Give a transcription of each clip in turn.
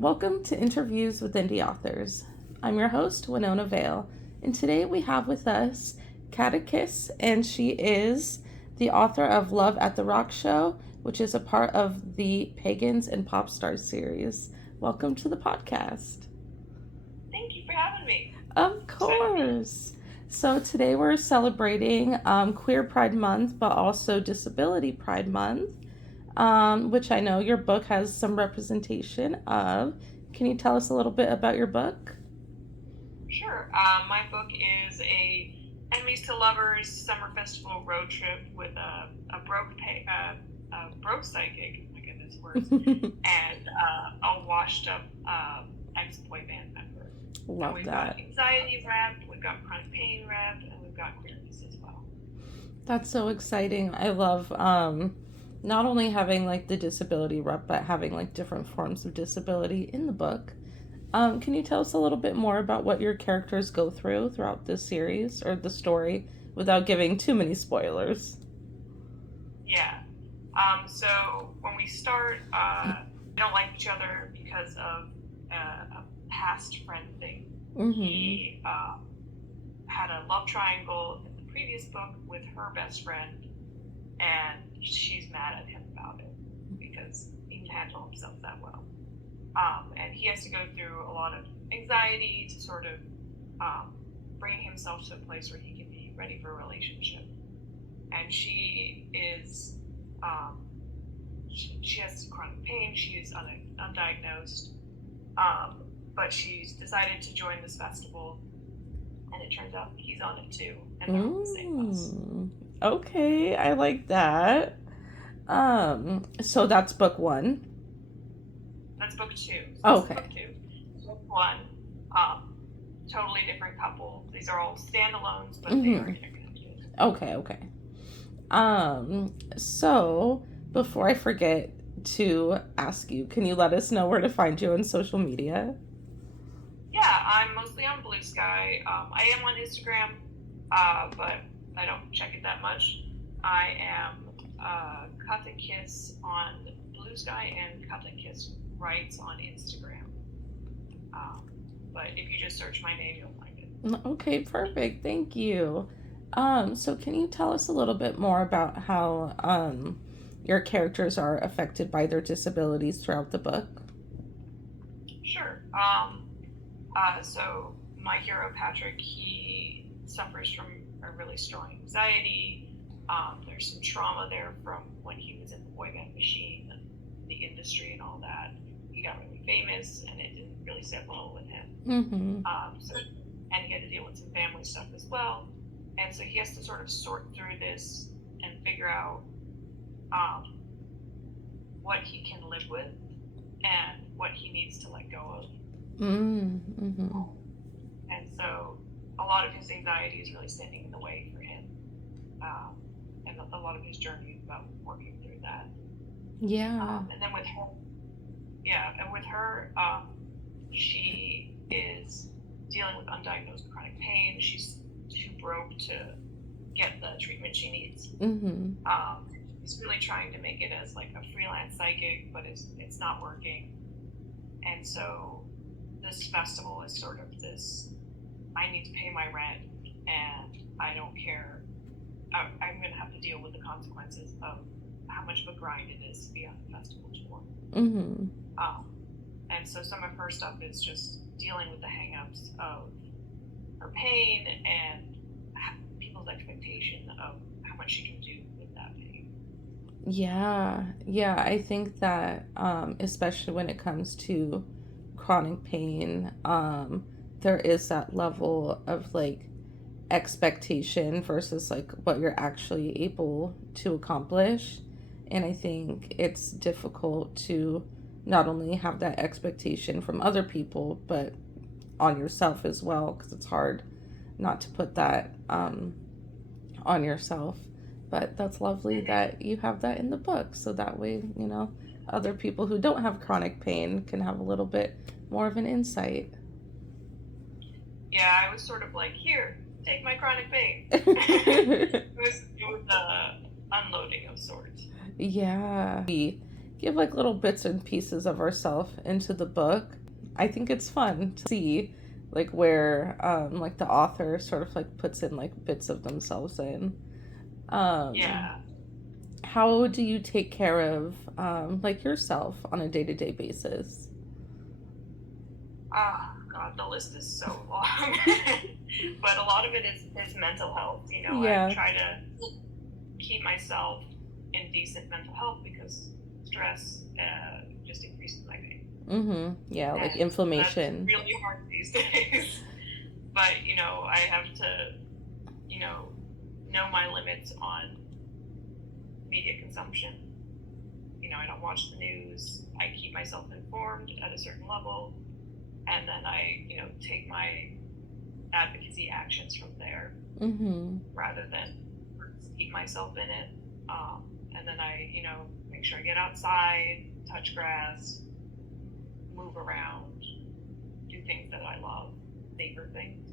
Welcome to Interviews with Indie Authors. I'm your host, Winona Vale, and today we have with us Katta Kis, and she is the author of Love at the Rock Show, which is a part of the Pagans and Pop Stars series. Welcome to the podcast. Thank you for having me. Of course. So today we're celebrating Queer Pride Month, but also Disability Pride Month, which I know your book has some representation of. Can you tell us a little bit about your book? Sure. My book is a enemies to lovers summer festival road trip with a broke psychic, my goodness words, and a washed up ex-boy band member. Love we've that. got anxiety rep, we've got chronic pain rep, and we've got queerness as well. That's so exciting. I love not only having like the disability rep, but having like different forms of disability in the book. Can you tell us a little bit more about what your characters go through throughout this series or the story without giving too many spoilers? Yeah. So when we start, we don't like each other because of a past friend thing. Mm-hmm. He had a love triangle in the previous book with her best friend, and she's mad at him about it because he can handle himself that well. And he has to go through a lot of anxiety to sort of bring himself to a place where he can be ready for a relationship. And she is, she has chronic pain, she is undiagnosed, but she's decided to join this festival, and it turns out he's on it too, and they're on the same bus. Okay, I like that. So that's book one. That's book two. Okay. Book two. Book one, totally different couple. These are all standalones, but they are interconnected. Okay. So before I forget to ask you, can you let us know where to find you on social media? Yeah, I'm mostly on Blue Sky. I am on Instagram, but I don't check it that much. I am Katta Kis on Blue Sky and Katta Kis Writes on Instagram. But if you just search my name, you'll find it. Okay, perfect. Thank you. So can you tell us a little bit more about how your characters are affected by their disabilities throughout the book? Sure. So my hero, Patrick, he suffers from a really strong anxiety. There's some trauma there from when he was in the boy band machine, the industry and all that. He got really famous, and it didn't really sit well with him. Mm-hmm. And he had to deal with some family stuff as well. And so he has to sort of sort through this and figure out what he can live with and what he needs to let go of. Mm-hmm. And so a lot of his anxiety is really standing in the way for him. And a lot of his journey is about working through that. Yeah. And then with her, she is dealing with undiagnosed chronic pain. She's too broke to get the treatment she needs. Mm-hmm. He's really trying to make it as like a freelance psychic, but it's not working. And so this festival is sort of this, I need to pay my rent, and I don't care. I'm going to have to deal with the consequences of how much of a grind it is to be on the festival tour. Mm-hmm. And so some of her stuff is just dealing with the hang-ups of her pain and people's expectation of how much she can do with that pain. Yeah, I think that especially when it comes to chronic pain, there is that level of like expectation versus like what you're actually able to accomplish. And I think it's difficult to not only have that expectation from other people, but on yourself as well, because it's hard not to put that on yourself. But that's lovely that you have that in the book, so that way, you know, other people who don't have chronic pain can have a little bit more of an insight. Yeah, I was sort of like, here, take my chronic pain. It was unloading of sorts. Yeah. give like little bits and pieces of ourselves into the book. I think it's fun to see like where like the author sort of like puts in like bits of themselves in. Um, Yeah. how do you take care of like yourself on a day-to-day basis? Oh God, the list is so long. But a lot of it is mental health. I Yeah. try to keep myself in decent mental health because stress just increases my pain. Mm-hmm. Yeah, like And that's inflammation. really hard these days. But, I have to, you know my limits on media consumption. I don't watch the news. I keep myself informed at a certain level, and then I, take my advocacy actions from there Mm-hmm. rather than keep myself in it. And then I, make sure I get outside, touch grass, move around, do things that I love, savor things.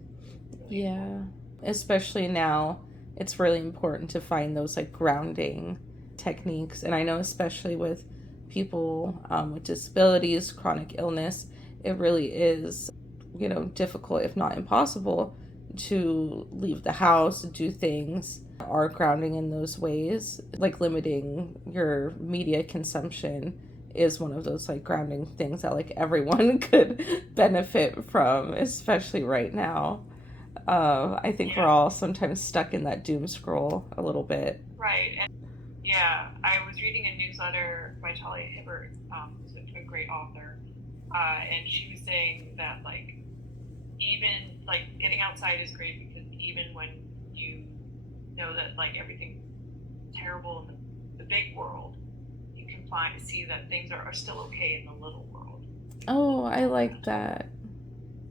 Really Yeah. important. Especially now, it's really important to find those like grounding techniques. And I know, especially with people with disabilities, chronic illness, it really is, difficult, if not impossible, to leave the house, do things are grounding in those ways. Like limiting your media consumption is one of those like grounding things that like everyone could benefit from, especially right now. I think we're Yeah, all sometimes stuck in that doom scroll a little bit. right. And yeah, I was reading a newsletter by Talia Hibbert, who's a great author, and she was saying that like even like getting outside is great because even when you know that like everything's terrible in the big world, you can see that things are still okay in the little world. Oh, I like And that.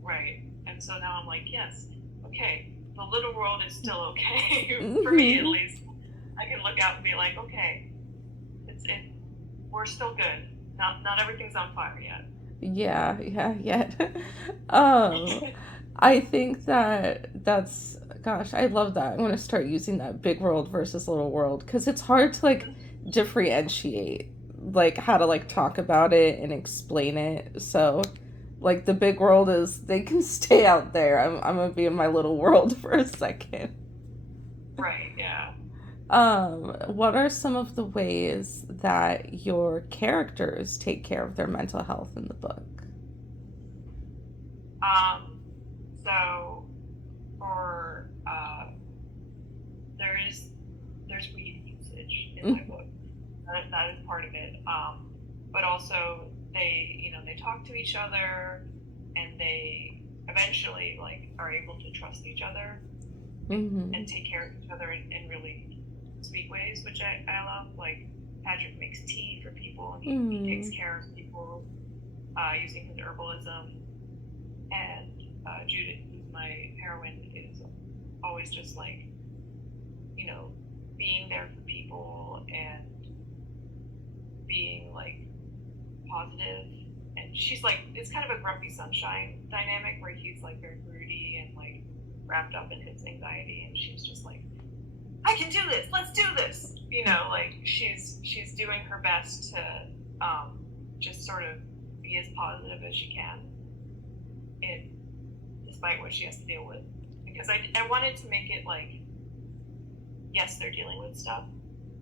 right. And so now I'm like, yes, okay, the little world is still okay for me at Hmm. least. I can look out and be like, okay, we're still good. Not everything's on fire yet. Yeah, yeah, yeah. um, I think that's, gosh, I love that. I'm gonna start using that big world versus little world because it's hard to like differentiate, like how to like talk about it and explain it. So, like the big world is they can stay out there. I'm gonna be in my little world for a second. Right. Yeah. What are some of the ways that your characters take care of their mental health in the book? Um. So for there is there's weed usage in my book. That is part of it. But also they talk to each other, and they eventually like are able to trust each other Mm-hmm. and take care of each other in really sweet ways, which I love. Like Patrick makes tea for people, and he takes Mm. care of people using his herbalism. And Judith, who's my heroine, is always just like, you know, being there for people and being like positive. And she's like, it's kind of a grumpy sunshine dynamic where he's like very broody and like wrapped up in his anxiety, and she's just like, I can do this. Let's do this. Like she's doing her best to just sort of be as positive as she can, in despite what she has to deal with. Because I wanted to make it like, yes, they're dealing with stuff,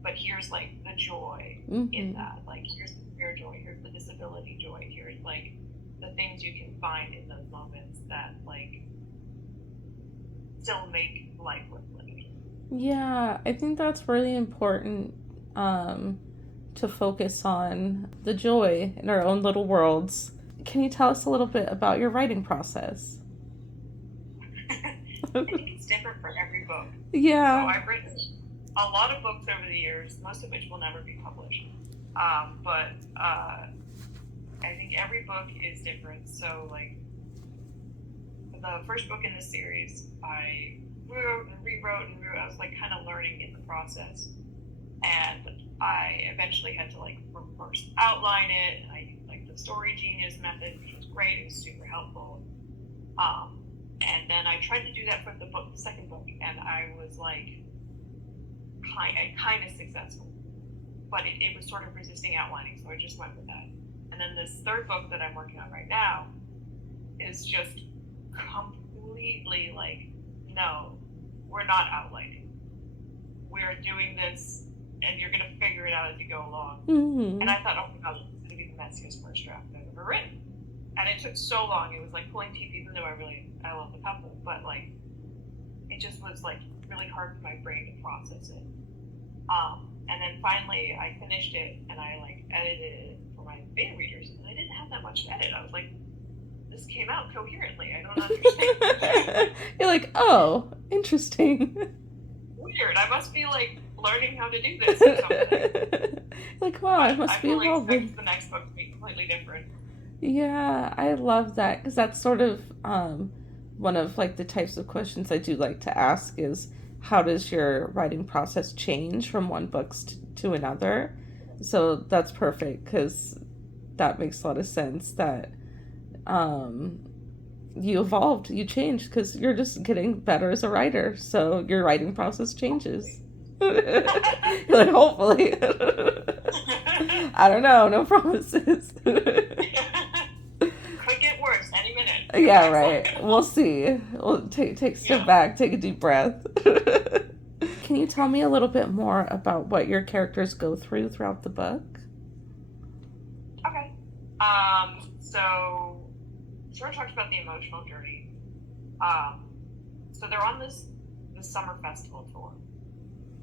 but here's like the joy in Mm-hmm. that. Like here's the career joy, here's the disability joy, here's like the things you can find in those moments that like still make life worth living. Yeah, I think that's really important um, to focus on the joy in our own little worlds. Can you tell us a little bit about your writing process? I think it's different for every book. So Yeah. I've written a lot of books over the years, most of which will never be published. But I think every book is different. So, like, the first book in this series, I wrote and rewrote and rewrote. I was, like, kind of learning in the process. And I eventually had to, like, first outline it. And I used, like, the Story Genius method, which was great. It was super helpful. Um, and then I tried to do that for the second book, and I was, like, kind of successful. but it was sort of resisting outlining, so I just went with that. And then this third book that I'm working on right now is just completely like, no, we're not outlining. We're doing this, and you're going to figure it out as you go along. Mm-hmm. And I thought, oh my god, this is going to be the messiest first draft I've ever written. And it took so long. It was like pulling teeth, even though I love the couple, but like, it just was like really hard for my brain to process it. And then finally I finished it and I like edited it for my beta readers, and I didn't have that much to edit. I was like, this came out coherently. I don't understand. You're like, oh, interesting. Weird. I must be like learning how to do this or something. Like, wow, I must be fully evolving. expect the next book to be completely different. Yeah, I love that, because that's sort of one of like the types of questions I do like to ask is, how does your writing process change from one book to another? So that's perfect, because that makes a lot of sense that you evolved, you changed, because you're just getting better as a writer, so your writing process changes. Like, hopefully. I don't know, no promises. Could get worse any minute. Yeah, right. We'll see. We'll take a step back, take a deep breath. Can you tell me a little bit more about what your characters go through throughout the book? Okay. So sort of talked about the emotional journey. So they're on this summer festival tour,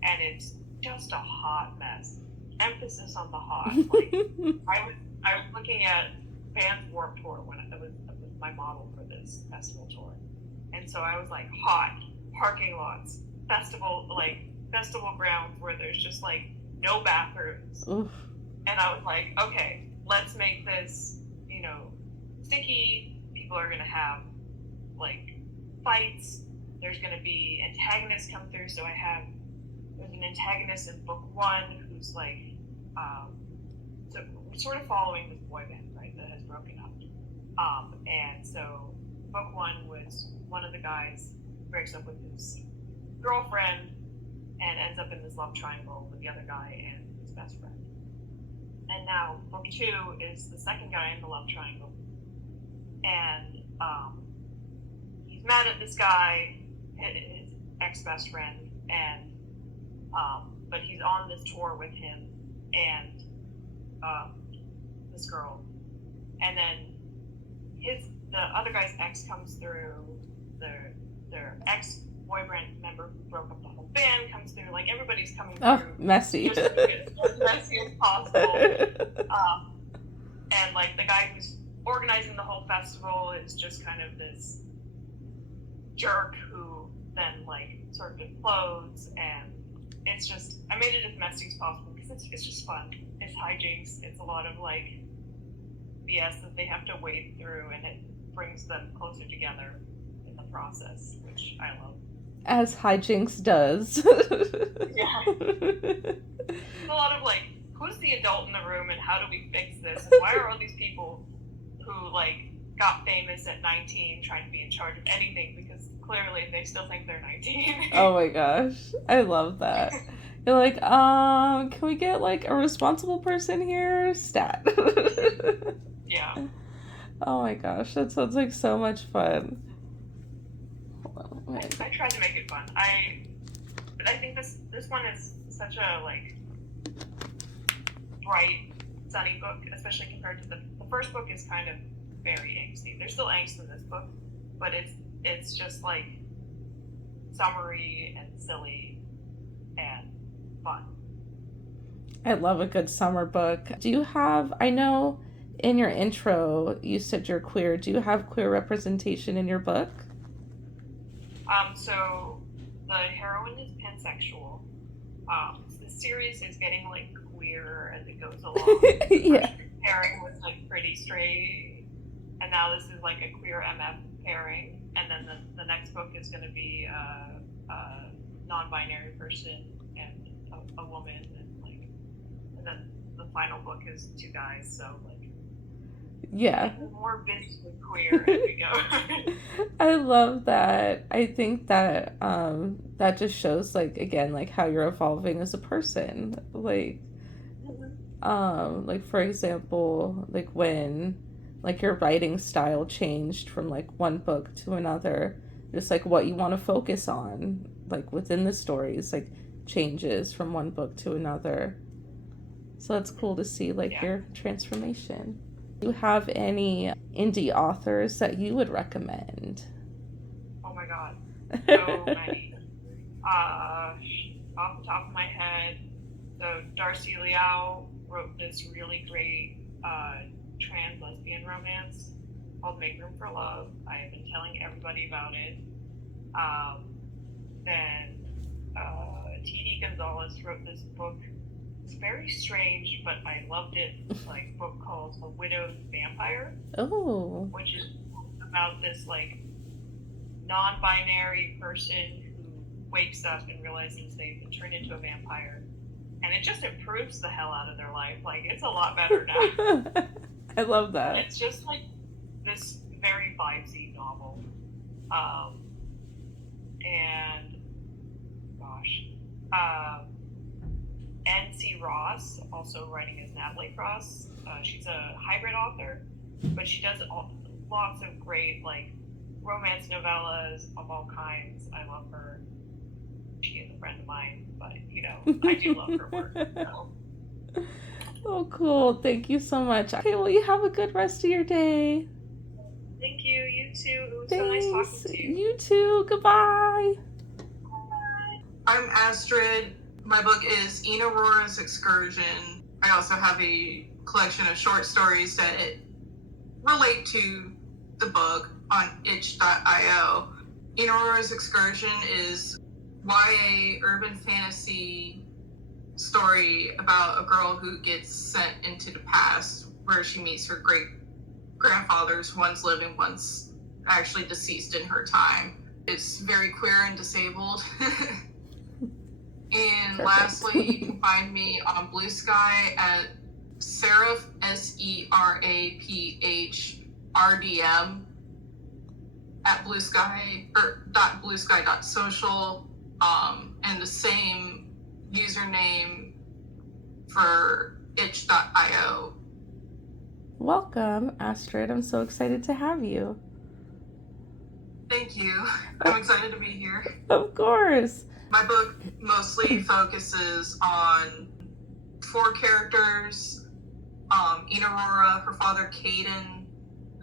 and it's just a hot mess. Emphasis on the hot. Like, I was looking at Band's Warped Tour when it was my model for this festival tour, and so I was like, hot parking lots, festival grounds where there's just like no bathrooms. Oof. And I was like, okay, let's make this, sticky. People are gonna have like fights. There's gonna be antagonists come through. So there's an antagonist in book 1 who's like, so we're sort of following this boy band, right, that has broken up. And so book 1 was one of the guys breaks up with his girlfriend and ends up in this love triangle with the other guy and his best friend. And now book 2 is the second guy in the love triangle, and he's mad at this guy, his ex-best friend, and but he's on this tour with him and this girl, and then the other guy's ex comes through, their ex-boyfriend member who broke up the whole band comes through, like everybody's coming through. Oh, messy. Just as messy as possible. And like the guy who's organizing the whole festival is just kind of this jerk who then like sort of implodes, and it's just, I made it as messy as possible because it's just fun. It's hijinks. It's a lot of like BS that they have to wade through, and it brings them closer together in the process, which I love. As hijinks does. Yeah. It's a lot of like, who's the adult in the room and how do we fix this? And why are all these people who like got famous at 19 trying to be in charge of anything, because clearly they still think they're 19. Oh my gosh. I love that. You're like, can we get like a responsible person here? Stat. Yeah. Oh my gosh, that sounds like so much fun. I tried to make it fun. But I think this one is such a like bright, sunny book, especially compared to the first book is kind of very angsty. There's still angst in this book, but it's just like summery and silly and fun. I love a good summer book. Do you have, I know in your intro you said you're queer. Do you have queer representation in your book? So the heroine is pansexual. The series is getting like queer as it goes along. Yeah. The first pairing was like pretty straight, and now this is like a queer MF pairing, and then the next book is going to be a non-binary person and a woman, and then the final book is 2 guys. So like, yeah, more visibly queer as we go. I love that. I think that that just shows like, again, like how you're evolving as a person. Like Like for example, like when like your writing style changed from like one book to another, just like what you want to focus on, like within the stories, like changes from one book to another. So it's cool to see like Yeah. your transformation. Do you have any indie authors that you would recommend? Oh my god, so many. Off the top of my head, so Darcy Liao wrote this really great trans lesbian romance called Make Room for Love. I have been telling everybody about it. Um, then T.D. Gonzalez wrote this book. It's very strange, but I loved it. It's like a book called A Widowed Vampire, Oh. which is about this like non-binary person who wakes up and realizes they've been turned into a vampire, and it just improves the hell out of their life. Like it's a lot better now. I love And that. it's just like this very vibesy novel. And gosh, um, N.C. Ross, also writing as Natalie Cross. She's a hybrid author, but she does lots of great like romance novellas of all kinds. I love her. She is a friend of mine, but I do love her work. So. Oh, cool. Thank you so much. Okay, well, you have a good rest of your day. Thank you. You too. It was Thanks. so nice talking to you. You too. Goodbye. I'm Astrid. My book is Ina Aurora's Excursion. I also have a collection of short stories that relate to the book on itch.io. Ina Aurora's Excursion is YA urban fantasy story about a girl who gets sent into the past where she meets her great grandfathers, one's living, one's actually deceased in her time. It's very queer and disabled. And Perfect. lastly, you can find me on Blue Sky at Seraph, SERAPHRDM at Blue Sky or .bluesky.social, and the same username for itch.io. Welcome, Astrid. I'm so excited to have you. Thank you. I'm excited to be here. Of course. My book mostly focuses on 4 characters. Ina Aurora, her father Caden,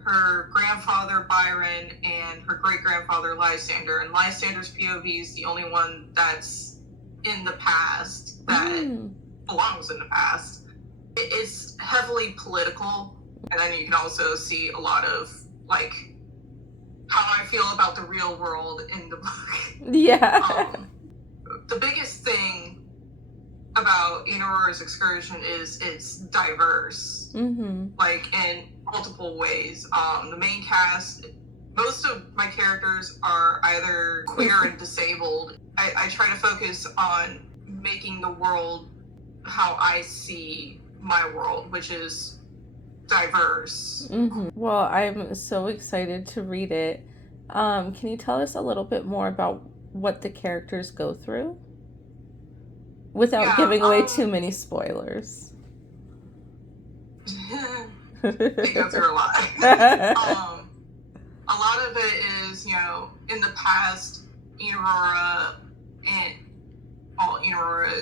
her grandfather Byron, and her great-grandfather Lysander. And Lysander's POV is the only one that's in the past, that belongs in the past. It's heavily political, and then you can also see a lot of like how I feel about the real world in the book. Yeah. The biggest thing about Ina Aurora's Excursion is it's diverse, like in multiple ways. The main cast, most of my characters are either queer and disabled. I try to focus on making the world how I see my world, which is diverse. Well, I'm so excited to read it. Can you tell us a little bit more about what the characters go through without giving away too many spoilers? They go through a lot. A lot of it is, in the past, Ina Aurora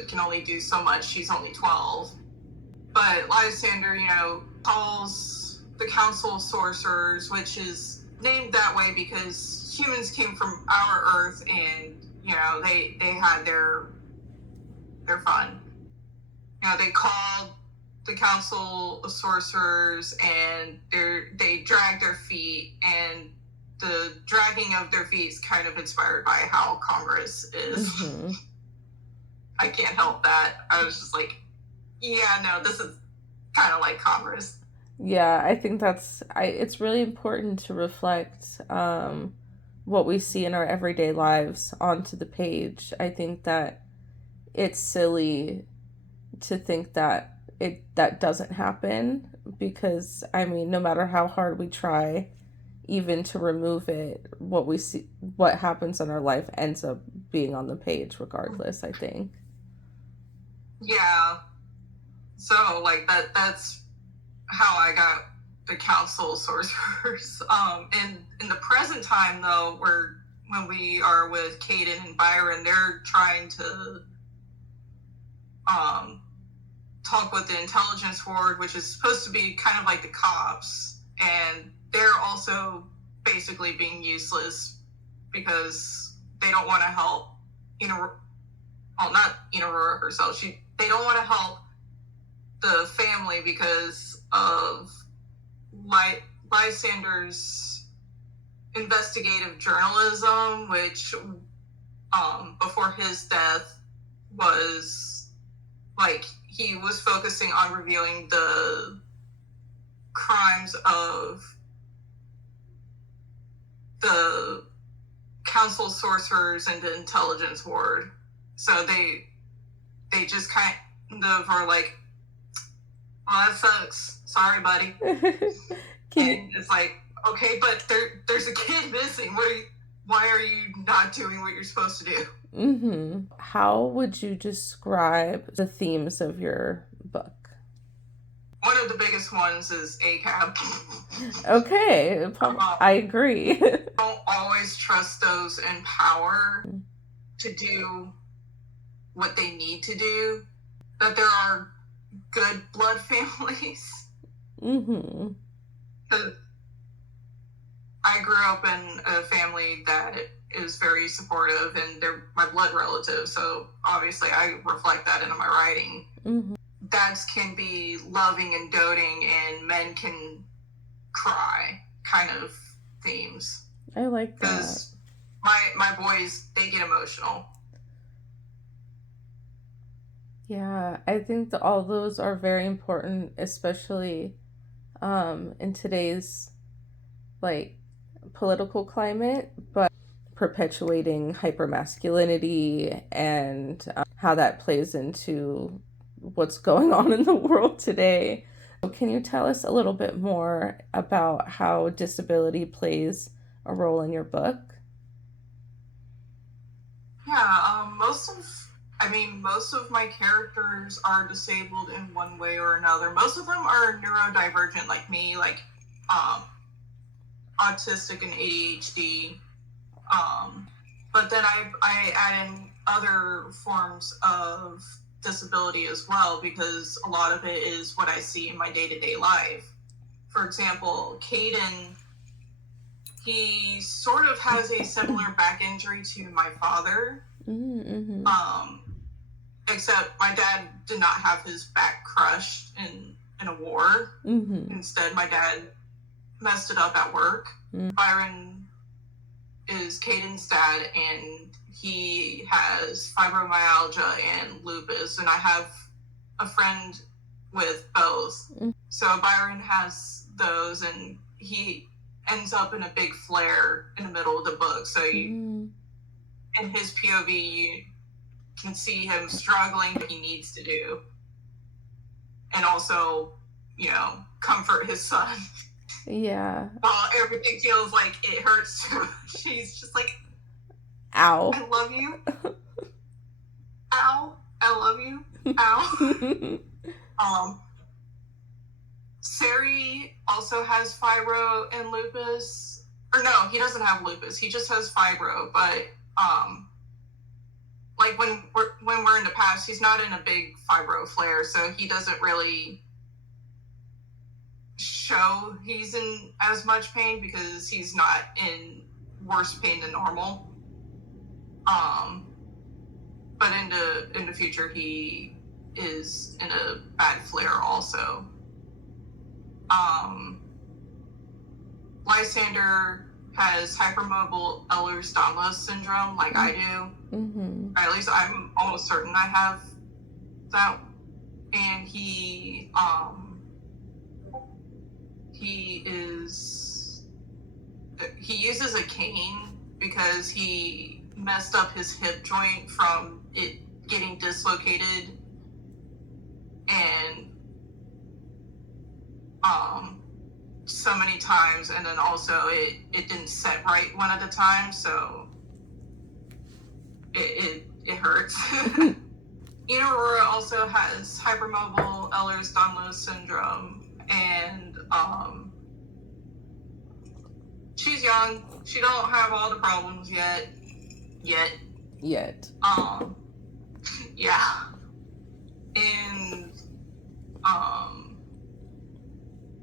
can only do so much. She's only 12. But Lysander, calls the Council of Sorcerers, which is named that way because humans came from our Earth and, they had their fun. They called the Council of Sorcerers and they drag their feet, and the dragging of their feet is kind of inspired by how Congress is. I can't help that. I was just like, yeah, no, this is kind of like Congress. Yeah, I think it's really important to reflect what we see in our everyday lives onto the page. I think that it's silly to think that that doesn't happen, because no matter how hard we try even to remove it, what we see, what happens in our life ends up being on the page regardless, I think. Yeah. So like that's how I got the council sorcerers. And in the present time though, when we are with Caden and Byron, they're trying to talk with the intelligence ward, which is supposed to be kind of like the cops, and they're also basically being useless because they don't want to help not Aurora herself. They don't want to help the family because of Lysander's investigative journalism, which before his death was like he was focusing on revealing the crimes of the council sorcerers and the intelligence ward. So they just kind of are like, well, that sucks. Sorry, buddy. And it's like, okay, but there's a kid missing. Why are you not doing what you're supposed to do? Mm-hmm. How would you describe the themes of your book? One of the biggest ones is ACAB. Okay, I agree. Don't always trust those in power to do what they need to do. That there are good blood families. Mm-hmm. Because I grew up in a family that is very supportive, and they're my blood relatives, so obviously I reflect that into my writing. Mm-hmm. Dads can be loving and doting, and men can cry, kind of themes. I like that. Because my boys, they get emotional. Yeah, I think that all those are very important, especially in today's like political climate, but perpetuating hypermasculinity and how that plays into what's going on in the world today. Can you tell us a little bit more about how disability plays a role in your book? Yeah, most of my characters are disabled in one way or another. Most of them are neurodivergent like me, like autistic and ADHD. But then I add in other forms of disability as well, because a lot of it is what I see in my day-to-day life. For example, Caden, he sort of has a similar back injury to my father. Mm-hmm. Except my dad did not have his back crushed in a war. Mm-hmm. Instead, my dad messed it up at work. Mm-hmm. Byron is Caden's dad, and he has fibromyalgia and lupus, and I have a friend with both. Mm-hmm. So Byron has those, and he ends up in a big flare in the middle of the book. So in his POV, you can see him struggling what he needs to do, and also, comfort his son. Yeah. While everything feels like it hurts too much, she's just like, ow, I love you. Ow, I love you. Ow. Sari also has fibro and lupus. Or no, he doesn't have lupus. He just has fibro, but like when we're in the past, he's not in a big fibro flare, so he doesn't really show he's in as much pain because he's not in worse pain than normal. But in the future, he is in a bad flare also. Lysander has hypermobile Ehlers-Danlos syndrome, like I do. Mm-hmm. Or at least I'm almost certain I have that. And he uses a cane because he messed up his hip joint from it getting dislocated, and so many times, and then also it didn't set right one at a time, so it hurts. Aurora also has hypermobile Ehlers-Danlos syndrome, and she's young. She don't have all the problems yet. Yeah. And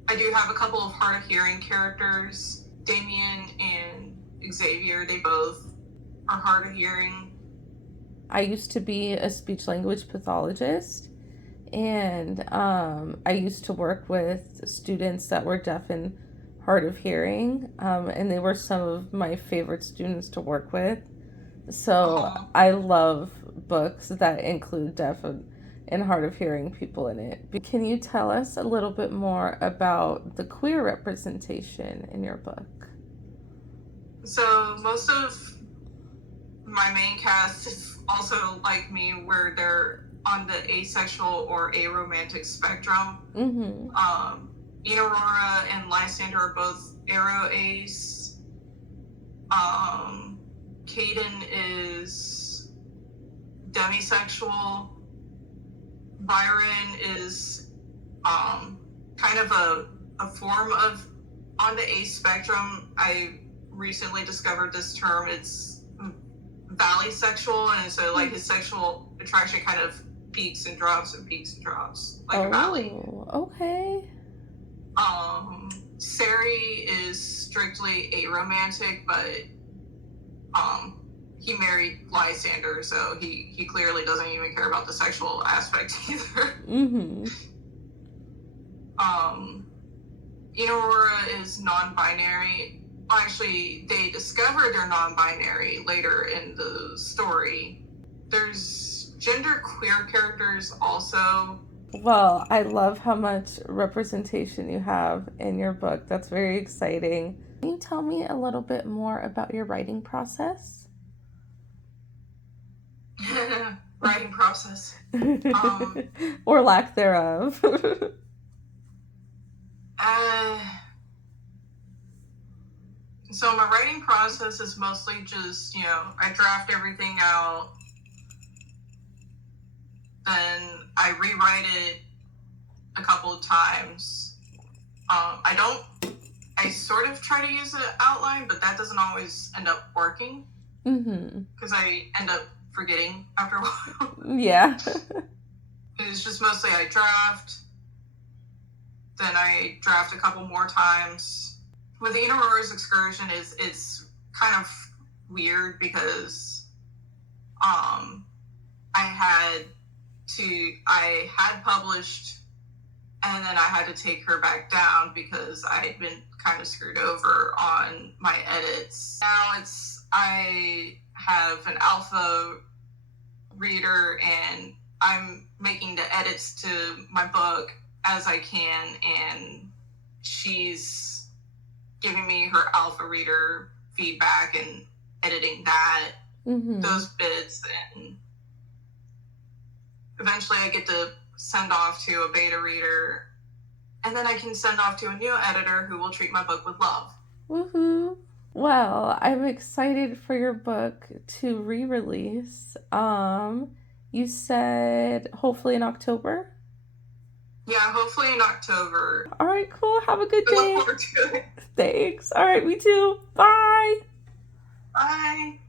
I do have a couple of hard of hearing characters. Damien and Xavier, they both are hard of hearing. I used to be a speech language pathologist, and I used to work with students that were deaf and hard of hearing, and they were some of my favorite students to work with. So I love books that include deaf and hard of hearing people in it. Can you tell us a little bit more about the queer representation in your book? So most of my main cast is also like me, where they're on the asexual or aromantic spectrum. Aurora and Lysander are both aro-ace. Caden is demisexual. Byron is kind of a form of on the ace spectrum. I recently discovered this term. It's valley-sexual, and so like his sexual attraction kind of peaks and drops and peaks and drops, like a valley. Okay. Sari is strictly aromantic, but he married Lysander, so he clearly doesn't even care about the sexual aspect either. Aurora is non-binary. Actually, they discover they're non-binary later in the story. There's genderqueer characters also. Well, I love how much representation you have in your book. That's very exciting. Can you tell me a little bit more about your writing process? Writing process. Or lack thereof. So my writing process is mostly just, I draft everything out, then I rewrite it a couple of times. I sort of try to use an outline, but that doesn't always end up working. Because I end up forgetting after a while. Yeah. It's just mostly I draft, then I draft a couple more times. With Aurora's excursion, it's kind of weird because I had published, and then I had to take her back down because I had been kind of screwed over on my edits. Now I have an alpha reader, and I'm making the edits to my book as I can, and she's giving me her alpha reader feedback and editing that, those bits, and eventually I get to send off to a beta reader, and then I can send off to a new editor who will treat my book with love. Woohoo! Well, I'm excited for your book to re-release. You said hopefully in October? Yeah, hopefully in October. All right, cool. Have a good day. I look forward to it. Thanks. All right, me too. Bye. Bye.